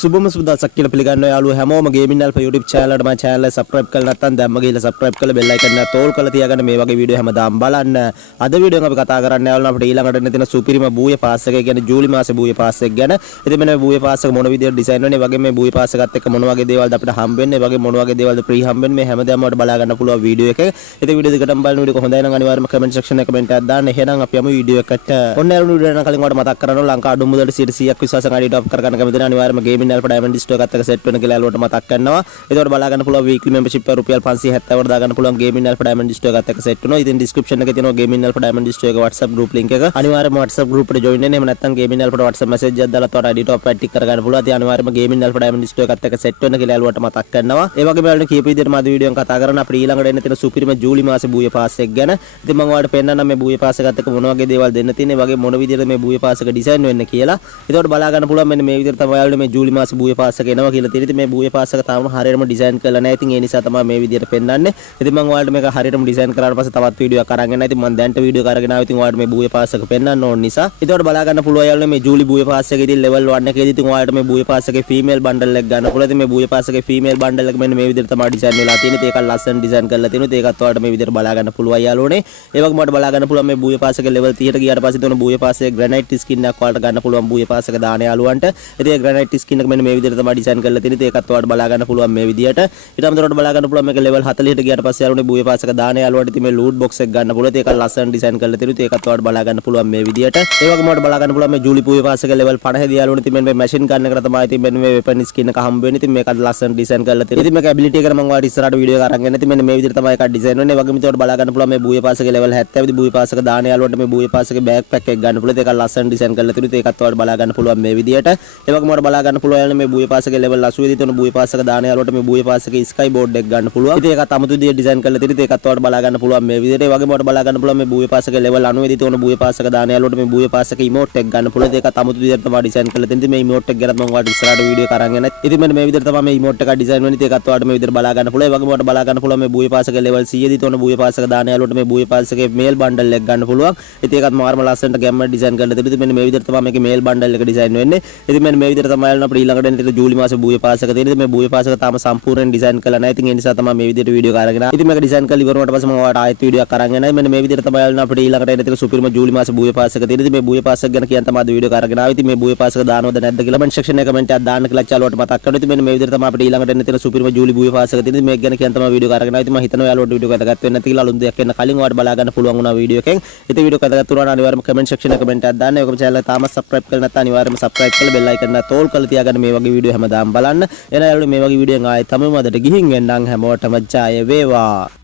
සුබම සුබදසක් කියලා පිළිගන්නවා යාළුවෝ හැමෝම ගේමින් ඇල්ෆා YouTube channel එකට මම channel එක subscribe කරලා නැත්නම් දැම්ම ගිහලා subscribe කරලා bell icon එක තෝල් කරලා තියාගන්න මේ වගේ වීඩියෝ හැමදාම බලන්න. අද වීඩියෝ එක අපි කතා කරන්නේ යාළුවෝ අපිට ඊළඟට එන්න තියෙන සුපිරිම බූයේ පාස් එක කියන්නේ ජූලි මාසේ බූයේ පාස් එක ගැන. ඉතින් මෙන්න මේ බූයේ පාස් එක මොන විදියට ඩිසයින් වෙන්නේ, වගේ මේ බූයේ පාස් එකත් එක්ක මොන වගේ දේවල්ද අපිට හම්බ වෙන්නේ, වගේ මොන වගේ දේවල්ද free හම්බ වෙන්නේ, මේ හැමදාම වලට බලා ගන්න පුළුවන් වීඩියෝ එක. ඉතින් වීඩියෝ දෙකටම බලන වීඩියෝ කොහොඳයි නම් අනිවාර්යයෙන්ම comment section එකේ comment එකක් දාන්න. එහෙනම් අපි යමු වීඩියෝ එකට. ඔන්න යාළුවෝ වීඩියෝ එක කලින් වලට මතක් කරනවා ලංකා අඩු මුදලට 100ක් විශ්වාසයෙන් අඩියට ඔෆ් කරගන්න කැමති නම් අනිවාර්යයෙන්ම ගේමින් ඇල්ෆා ඩයමන්ඩ් ස්ටෝර් එකත් එක්ක set වෙන කියලා යාළුවන්ට මතක් කරනවා. ඒකට බලා ගන්න පුළුවන් weekly membership එක රුපියල් 570 වට දා ගන්න පුළුවන් ගේමින් ඇල්ෆා ඩයමන්ඩ් ස්ටෝර් එකත් එක්ක set වෙනවා. ඉතින් description එකේ තියෙනවා ගේමින් ඇල්ෆා ඩයමන්ඩ් ස්ටෝර් එකේ WhatsApp group link එක. අනිවාර්යයෙන්ම WhatsApp group එකට join වෙන්න. එහෙම නැත්නම් ගේමින් ඇල්ෆාට WhatsApp message එකක් දාලා ඔයාලට ID top add කරගන්න පුළුවන්. ඉතින් අනිවාර්යයෙන්ම ගේමින් ඇල්ෆා ඩයමන්ඩ් ස්ටෝර් එකත් එක්ක set වෙන්න කියලා යාළුවන්ට මතක් කරනවා. ඒ වගේම යාළුවෝ කියපු විදිහට මම වීඩියෝ එක කතා කරන අපිට ඊළඟට එන්න තියෙන සුපිරිම ජූලි මාසේ බූයේ පාස් එක ගැන. ඉතින් මම ඔයාලට පෙන්නන්නම් මේ බූයේ පාස් එකත් එක්ක මොන වගේ දේවල් දෙන්න තියෙන්නේ, වගේ මොන විදිහට මේ බූයේ පාස් එක ඩිසයින් වෙන්නේ කියලා. ඒකට බලා ගන්න පුළුවන් මෙන්න මේ විදිහට තමයි යාළුවෝ මේ ජූලි මාසේ බූයේ පාස් එක එනවා කියලා තියෙන්නේ. ඉතින් මේ බූයේ පාස් එක තාම හරියටම ඩිසයින් කරලා නැහැ. ඉතින් ඒ නිසා තමයි මේ විදිහට පෙන්නන්නේ. ඉතින් මම ඔයාලට මේක හරියටම ඩිසයින් කරාට පස්සේ තවත් වීඩියෝ එකක් අරන් එනවා. ඉතින් මම දැන්ට වීඩියෝ එක අරගෙන ආවා. ඉතින් ඔයාලට මේ බූයේ පාස් එක පෙන්නන්න ඕන නිසා. ඒකට බලා ගන්න පුළුවන් යාළුවෝ මේ ජූලි බූයේ පාස් එකේ ඉතින් level 1 එකේදී ඉතින් ඔයාලට මේ බූයේ පාස් එකේ female bundle එක ගන්න පුළුවන්. ඉතින් මේ බූයේ පාස් එකේ female bundle එක මෙන්න මේ විදිහට තමයි ඩිසයින් වෙලා තියෙන්නේ. ඒක ලස්සන ඩිසයින් කරලා තියෙනවා. ඒකත් ඔයාලට මේ විදිහට බලා ගන්න පුළුවන් යාළුවෝනේ. ඒ වගේම ඔයාලට බලා ගන්න පුළුවන් මේ බූයේ පාස් එකේ level 30ට ගියාට පස්සේ තියෙන බූයේ පාස් එකේ granite skin එකක් ඔයාලට ගන්න පුළුවන් බූයේ පාස් එක දාන යාළුවන්ට. ඉතින් ඒ granite skin එක මෙන්න මේ විදිහට තමයි ඩිසයින් කරලා තියෙන්නේ. ඒකත් ඔයාලට බලා ගන්න පුළුවන් මේ විදිහට. ඊට අමතරව බලා ගන්න පුළුවන් මේක level 40ට ගියාට පස්සේ යාළුවනේ බූයේ පාස් එක දාන යාළුවන්ට ඉතින් මේ loot box එක ගන්න පුළුවන්. ඒක ලස්සන ඩිසයින් කරලා තියෙනවා. ඒකත් ඔයාලට බලා ගන්න පුළුවන් මේ විදිහට. ඒ වගේම ඔයාලට බලා ගන්න පුළුවන් මේ ජූලි බූයේ පාස් එකේ level 50 දී යාළුවනේ ඉතින් මේ machine gun එකට තමයි ඉතින් මෙන්න මේ weapon skin එක හම්බ වෙන්නේ. ඉතින් මේකත් ලස්සන ඩිසයින් කරලා තියෙනවා. ඉතින් මේක ability එකට මම ඔයාලට ඉස්සරහට වීඩියෝ එක අරන් එන්න. ඉතින් මෙන්න මේ විදිහට තමයි ඒක ඩිසයින් වෙන්නේ. ඒ වගේම ඉතින් ඔයාලට බලා ගන්න පුළුවන් මේ බූයේ පාස් එකේ level 70 දී බූයේ පාස් එක දාන යාළුවන්ට මේ බූයේ පාස් එකේ backpack එක ගන්න පුළුවන්. ඒක ලස්සන ඩිසයින් කරලා තියෙනවා. ඒකත් ඔයාලට බලා ගන්න පුළුවන් මේ විදිහට. ඒ වගේම ඔයාලට බලා ගන්න පුළුවන් මේ බූයේ පාස් එකේ level 80 දී තියෙන බූයේ පාස් එක දාන යාළුවන්ට මේ බූයේ පාස් එකේ sky board එක ගන්න පුළුවන්. ඉතින් ඒකත් අමුතු විදිහට ඩිසයින් කරලා තියෙනවා. ඒකත් ඔයාලට බලා ගන්න පුළුවන් මේ විදිහට. ඒ වගේම ඔයාලට බලා ගන්න පුළුවන් මේ බූයේ පාස් එකේ level 90 දී තියෙන බූයේ පාස් එක දාන යාළුවන්ට මේ බූයේ පාස් එකේ emote එක ගන්න පුළුවන්. ඒකත් අමුතු විදිහට තමයි ඩිසයින් කරලා තියෙන්නේ. මේ emote එක ගැන මම ඔයාලට ඉස්සරහට වීඩියෝ එක අරන් එනවා. ඉතින් මෙන්න මේ විදිහට තමයි මේ emote එක ඩිසයින් වෙන්නේ. ඒකත් ඔයාලට මේ විදිහට බලා ගන්න පුළුවන්. ඒ වගේම ඔයාලට බලා ගන්න පුළුවන් මේ බූයේ පාස් එකේ level 100 දී තියෙන බූයේ පාස් එක දාන යාළුවන්ට මේ බූයේ පාස් එකේ mail bundle එක ගන්න පුළුවන්. ඉතින් ඒකත් මාර්ම ලස්සනට ගැම්ම ඩිසයින් කරලා තියෙනවා. ඉතින් මෙන්න මේ විදිහට තමයි මේකේ mail bundle එක ඩිසයින් වෙන්නේ. ඉතින් මෙන්න මේ විදිහට තමයි යාළුවෝ අපිට ඊළඟට එන තියෙන ජූලි මාසේ බූයේ පාස් එක තියෙන්නේ. ඉතින් මේ බූයේ පාස් එක තාම සම්පූර්ණයෙන් ඩිසයින් කරලා නැහැ. ඉතින් ඒ නිසා තමයි මේ විදිහට වීඩියෝ එක අරගෙන ආවේ. ඉතින් මේක ඩිසයින් කරලා ඉවර වුණාට පස්සේ මම ඔයාලට ආයෙත් වීඩියෝ එකක් අරන් එනවා. මෙන්න මේ විදිහට තමයි යාළුවෝ අපිට ඊළඟට එන තියෙන සුපිරිම ජූලි මාසේ බූයේ පාස් එක තියෙන්නේ. ඉතින් මේ බූයේ පාස් එක ගැන කියන්න තමයි අද වීඩියෝ එක අරගෙන ආවේ. ඉතින් මේ බූයේ පාස් එක දානවද නැද්ද කියලා comment section එකේ comment එකක් දාන්න කියලා යාළුවන්ට මතක් කරනවා. ඉතින් මෙන්න මේ විදිහට තමයි අපිට ඊළඟට එන තියෙන සුපිරිම ජූලි බූයේ පාස් එක තියෙන්නේ. මේක ගැන කියන්න තමයි වීඩියෝ එක අරගෙන ආවේ. ඉතින් මම හිතනවා යාළුවන්ට වීඩියෝ එක වැදගත් වෙන්න නැති කියලා අලුත් දෙයක් එන්න කලින් ඔයාලට බලා ගන්න පුළුවන් වුණා වීඩියෝ එකෙන්. ඉතින් වීඩියෝ එක වැදගත් වුණා නම් අනිවාර්යයෙන්ම comment section එකේ comment එකක් දාන්න. ඒකම channel එක තාමත් subscribe කරලා නැත්නම් අනිවාර්යයෙන්ම subscribe කරලා bell icon එක තෝල් කරලා තියාගන්න මේ වගේ වීඩියෝ හැමදාම බලන්න. එන යාළුවෝ මේ වගේ වීඩියෝ එකෙන් ආයෙත් තමයි මදට ගිහින් එන්නම්. හැමෝටම ජය වේවා.